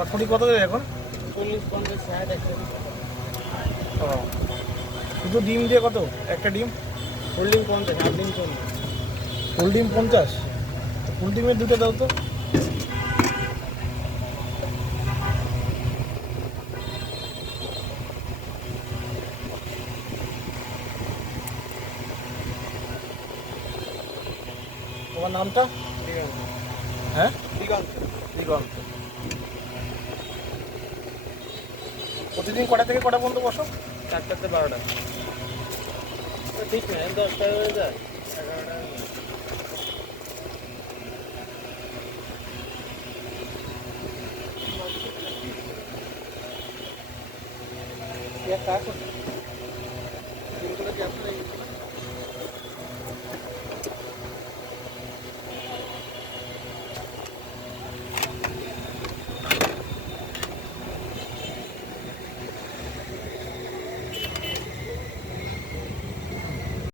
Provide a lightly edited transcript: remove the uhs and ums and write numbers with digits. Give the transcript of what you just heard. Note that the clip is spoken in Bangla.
কটকটি কত দেবে এখন? 40-50 60 100। ও, শুধু ডিম দিয়ে কত একটা ডিম? ফুল ডিম 50, হাফ ডিম 40। ফুল ডিম 50, ফুল ডিমের দুটো দাও তো। তোমার নামটা? দিগন্ত। হ্যাঁ, দিগন্ত। দিগন্ত। প্রতিদিন কটা থেকে কটা পর্যন্ত বসো? 4টা থেকে 12টা। ঠিক না, 10টায় হয়ে যায়, 11টায় হয়ে যায়। এক কাজ করতে